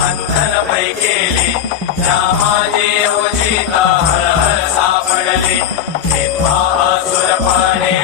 मंथन पै केले श्यामाजी उचिता हर हर सापडले हे असुर पाने